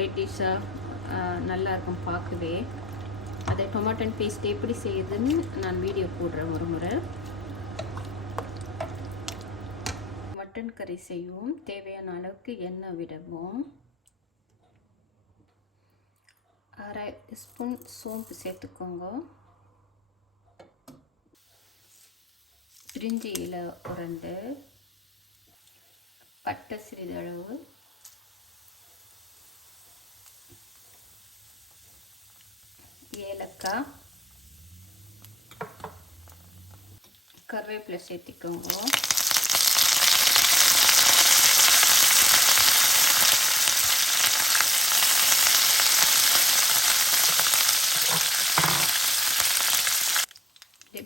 ரெட்டிஷாக நல்லாயிருக்கும் பார்க்கவே. அதை டொமேட்டோ பேஸ்ட் எப்படி செய்யுதுன்னு நான் வீடியோ போடுறேன் ஒரு முறை. மட்டன் கறி செய்வோம். தேவையான அளவுக்கு எண்ணெய் விடுவோம். அரை ஸ்பூன் சோம்பு சேர்த்துக்கோங்க. பிரிஞ்சி இலை உருண்டு, பட்டை சிறிதளவு, ஏலக்காய், கருவேப்பிலை சேர்த்திக்கோங்க.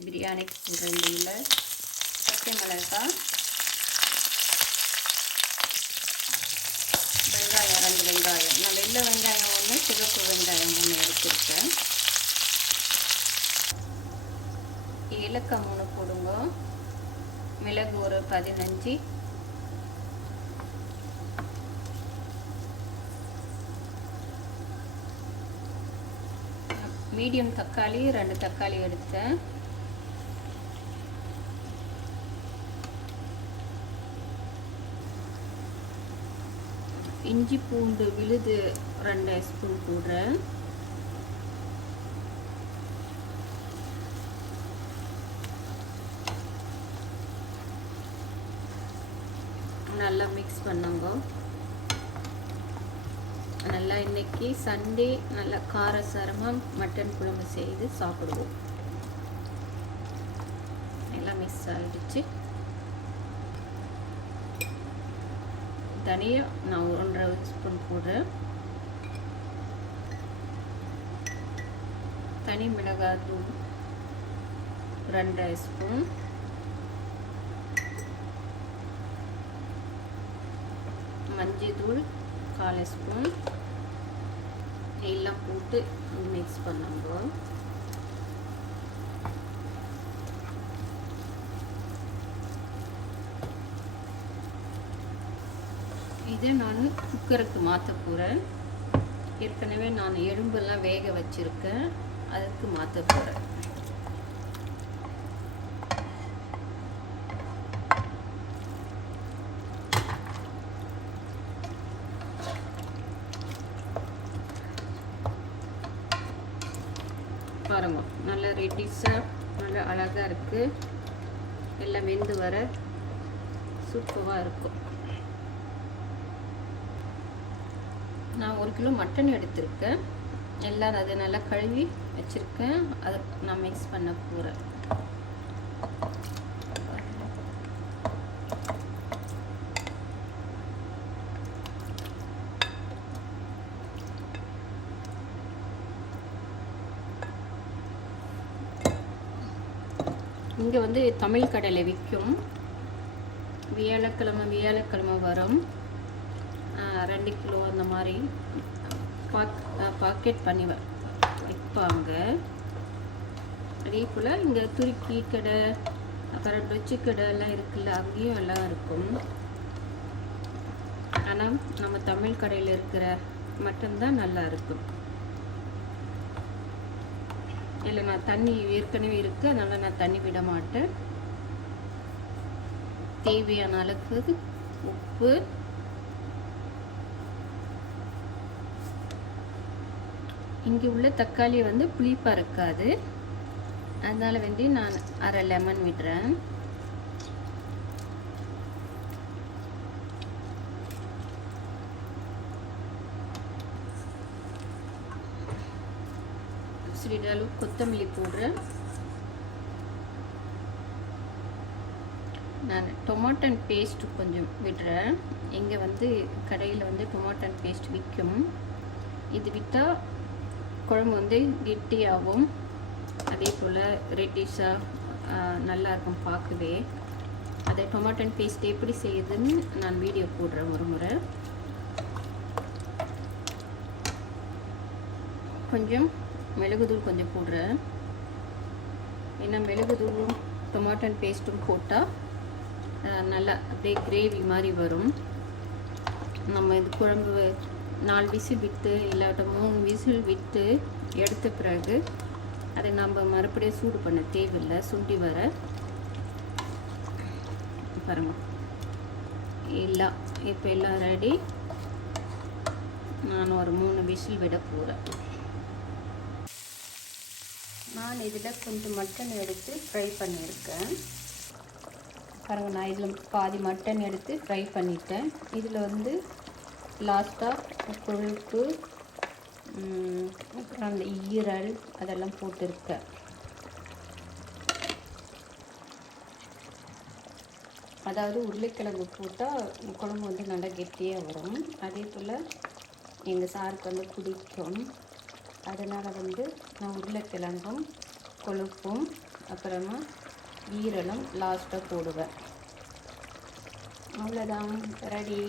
பிரியாணி 2 இலை, பச்சை மிளகாய், வெங்காயம் 2 வெங்காயம். நான் வெள்ளை வெங்காயம் 1, சிவப்பு வெங்காயம் 1 எடுத்துருக்கேன். ஏலக்காய் 3 போடுங்க. மிளகு ஒரு 15, மீடியம் தக்காளி 2 தக்காளி எடுத்தேன். இஞ்சி பூண்டு விழுது 2 ஸ்பூன் போடுறேன். நல்லா மிக்ஸ் பண்ணுங்க. நல்லா இன்னைக்கு சண்டே நல்லா காரசாரமாக மட்டன் குழம்பு செய்து சாப்பிடுவோம். எல்லாம் மிக்ஸ் ஆகிடுச்சு. தனியா நான் 1.5 ஸ்பூன் போடுறேன். தனி மிளகாய் தூள் 2 ஸ்பூன், மஞ்சள் தூள் 1/4 ஸ்பூன். எல்லாம் போட்டு மிக்ஸ் பண்ணுங்க. இதை நான் குக்கருக்கு மாற்ற போகிறேன். ஏற்கனவே நான் எலும்பெல்லாம் வேக வச்சுருக்கேன், அதுக்கு மாற்ற போகிறேன். பாருங்க, நல்ல ரெட்டிஷாக நல்ல அழகாக இருக்குது. எல்லாம் வெந்து வர சூப்பராக இருக்கும். நான் 1 கிலோ மட்டன் எடுத்திருக்கேன். எல்லாம் அதை நல்லா கழுவி வச்சுருக்கேன். அதை நான் மிக்ஸ் பண்ண போகிறேன். இங்கே வந்து தமிழ் கடையில் விற்கும். வியாழக்கிழமை வரும். 2 கிலோ அந்த மாதிரி பாக்கெட் பண்ணி விற்பாங்க. அதே போல் இங்கே துருக்கி கடை, அப்புறம் டொச்சி கடை எல்லாம் இருக்குல்ல, அங்கேயும் எல்லாம் இருக்கும். ஆனால் நம்ம தமிழ் கடையில் இருக்கிற மட்டன் தான் நல்லா இருக்கும். இல்லை, நான் தண்ணி ஏற்கனவே இருக்குது, அதனால் நான் தண்ணி விட மாட்டேன். தேவையான அளவுக்கு உப்பு, இங்கே உள்ள தக்காளி வந்து புளிப்பாக இருக்காது, அதனால் வந்து நான் அரை லெமன் விடுறேன். சிறிதளவு கொத்தமல்லி போடுறேன். நான் டொமேட்டோ பேஸ்ட் கொஞ்சம் விடுறேன். இங்கே வந்து கடையில் வந்து டொமேட்டோ பேஸ்ட் விற்கும். இது விட்டால் குழம்பு வந்து கெட்டியாகவும் அதே போல் ரெட்டிஷாக நல்லாயிருக்கும் பார்க்கவே. அதை டொமேட்டோ பேஸ்ட் எப்படி செய்யுதுன்னு நான் வீடியோ போடுறேன் ஒரு முறை. கொஞ்சம் மிளகுத்தூள் கொஞ்சம் போடுறேன். ஏன்னா மிளகுத்தூளும் டொமேட்டோ பேஸ்ட்டும் போட்டால் நல்லா அப்படியே கிரேவி மாதிரி வரும். நம்ம இது குழம்பு 4 விசில் விட்டு இல்லாட்ட 3 விசில் விட்டு எடுத்த பிறகு அதை நம்ம மறுபடியும் சூடு பண்ண தேவையில்லை. சுண்டி வர பாருங்க எல்லாம் இப்போ எல்லாம் ரெடி. நான் ஒரு 3 விசில் விட போகிறேன். நான் இதில் கொஞ்சம் மட்டன் எடுத்து ஃப்ரை பண்ணியிருக்கேன். பாருங்கள், நான் இதில் பாதி மட்டன் எடுத்து ஃப்ரை பண்ணிட்டேன். இதில் வந்து லாஸ்ட்டாக கொழுப்பு, அப்புறம் அந்த ஈரல் அதெல்லாம் போட்டிருக்கேன். அதாவது உருளைக்கிழங்கு போட்டால் குழம்பு வந்து நல்லா கெட்டியாக வரும். அதே போல் எங்கள் சாருக்கு வந்து பிடிக்கும். அதனால் வந்து நான் உருளைக்கிழங்கும் கொழுப்பும் அப்புறமா ஈரலும் லாஸ்ட்டாக போடுவேன். அவ்வளோதான், ரெடி.